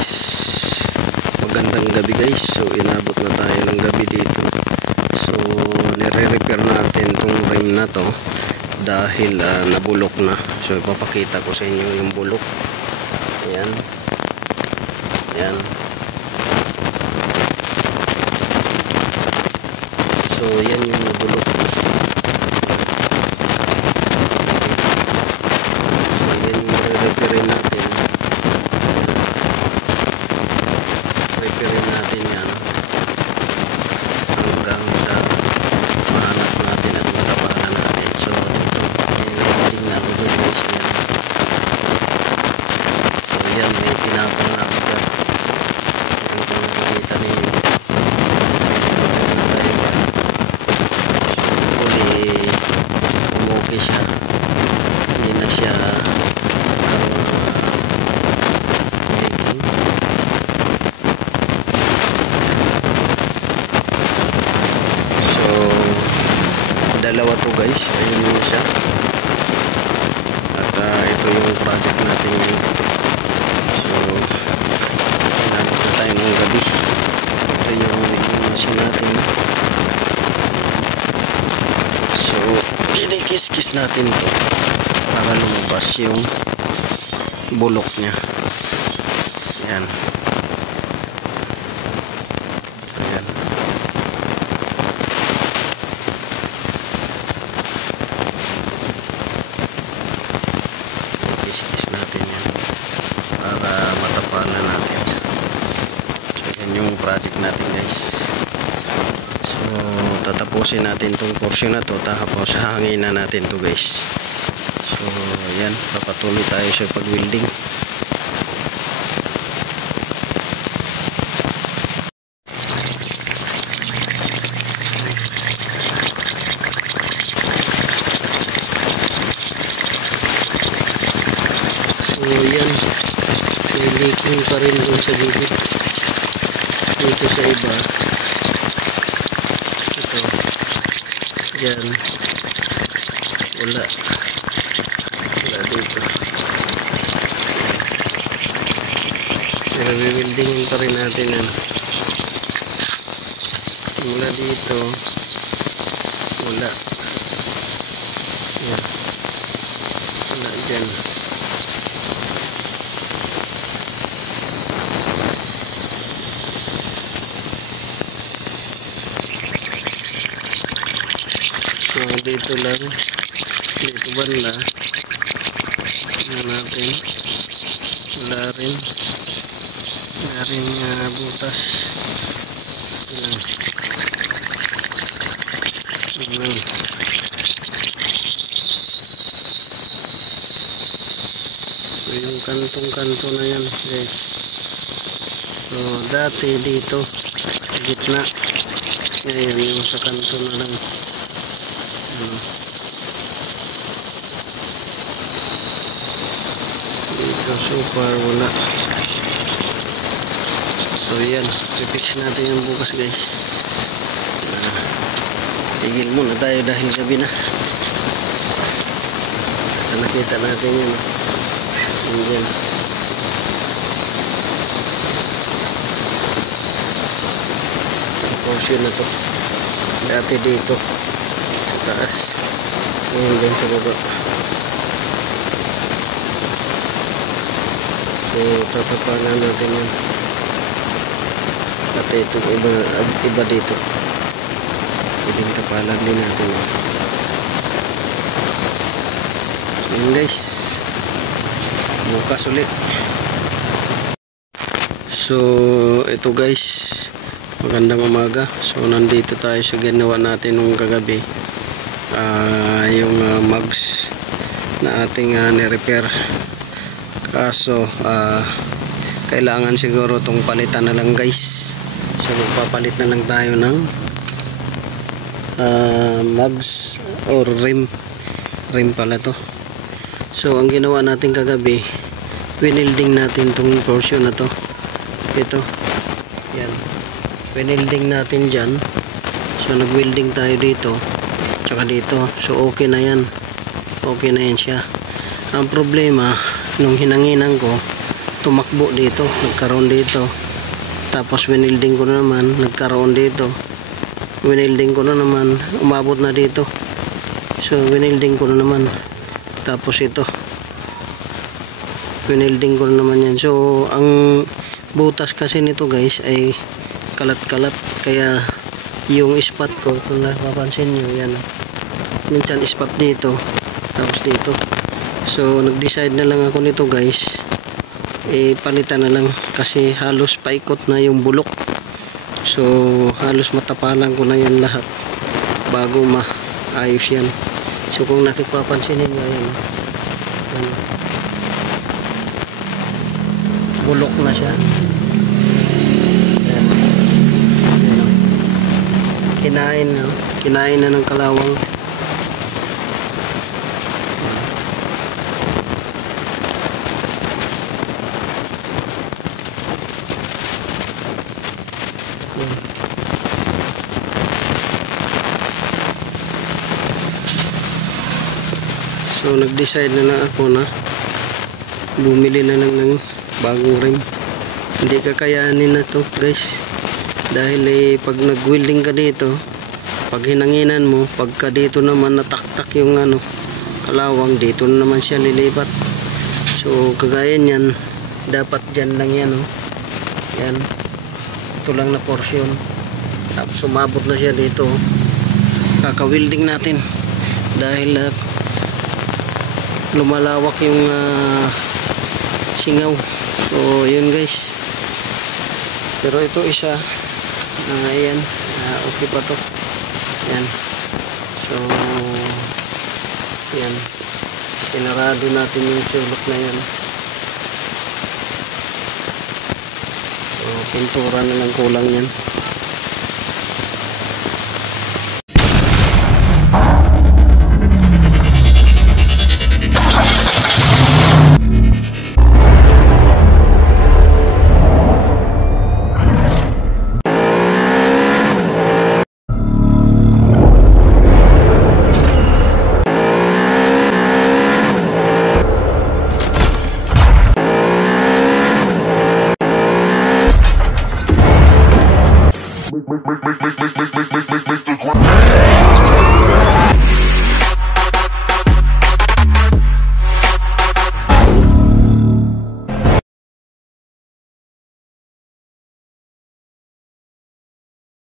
guys, magandang gabi guys. So inabot na tayo ng gabi dito. So nire-repair natin tong rim na to dahil nabulok na. So ipapakita ko sa inyo yung bulok. Ayan. Ayan. So yan yung bulok. So yan yung nire-repair natin. Repairin natin yan hanggang sa mahanap natin at matapalan natin. So dito nililinding na ako doon guys. So yan, may tinapang na ako dyan. Yan kung nakikita ninyo, so huli umuki siya, hindi na siya dalawa to guys. Ayun yun siya. At ito yung project natin ngayon. So hinanap na tayo ng gabi. Ito yung machine natin. So kinikis-kis natin to para lumabas yung bulok nya. Ayan. Ayan. Kis-kis natin yan para matapalan natin. So yan yung project natin guys. So tatapusin natin tong portion na to, tapos hangin na natin to guys. So yan, papatuloy tayo sa pag-welding. So yan, may leaking pa rin dun sa gilid. Dito sa iba, ito, yan, wala dito. Pero wewildingin pa rin natin yan. Mula dito, wala. Yan, wala dyan. So dito lang, dito banda na natin, wala rin butas. Ayan. Ayan. So yung kantong-kanto na yan guys. So dati dito gitna, ngayon yung sa kanto na lang. Dito super wala. So yan, i-fix natin yung bukas guys. Tigil muna tayo dahil gabi na. Nakita natin yun. Yan. Portion na to dati dito sa taas, ngayon din sa baba. So tatapalan natin yan. At itong iba dito, pwedeng tapalan din natin yan. Yan guys, bukas ulit. So ito guys, magandang umaga. So nandito tayo sa ginawa natin nung kagabi, yung mugs na ating ni-repair. Kaso kailangan siguro tong palitan na lang guys. So magpapalit na lang tayo ng mugs or rim pala to. So ang ginawa natin kagabi, winilding natin tong portion na to. Ito, yan, winilding natin dyan. So nag-welding tayo dito tsaka dito. So okay na yan siya. Ang problema, nung hinanginan ko, tumakbo dito, nagkaroon dito. Tapos winilding ko na naman, nagkaroon dito. Winilding ko na naman, umabot na dito. So winilding ko na naman. Tapos ito, winilding ko na naman yan. So ang butas kasi nito guys ay kalat-kalat, kaya yung spot ko, kung napapansin nyo, yan, minsan spot dito, tapos dito. So nag-decide na lang ako nito guys, palitan na lang kasi halos paikot na yung bulok. So halos matapalan ko na yan lahat bago maayos yan. So kung nakipapansinin nyo, yan, bulok na siya. Yan. Yan. Kinain na ng kalawang. So nag-decide na lang ako na bumili na lang ng bagong rim. Hindi kakayanin na to guys, dahil pag nag-welding ka dito, pag hinanginan mo, pagka dito naman nataktak yung kalawang, dito na naman siya lilipat. So kagaya niyan, dapat dyan lang yan, yan, ito lang na portion. Tapos sumabot na siya dito, kaka-welding natin dahil lumalawak yung singaw. So yun guys, pero ito isa, ayan, okay pa to, yan. So yan, sinarado natin yung sulok na yan. So pintura na lang kulang yan. Make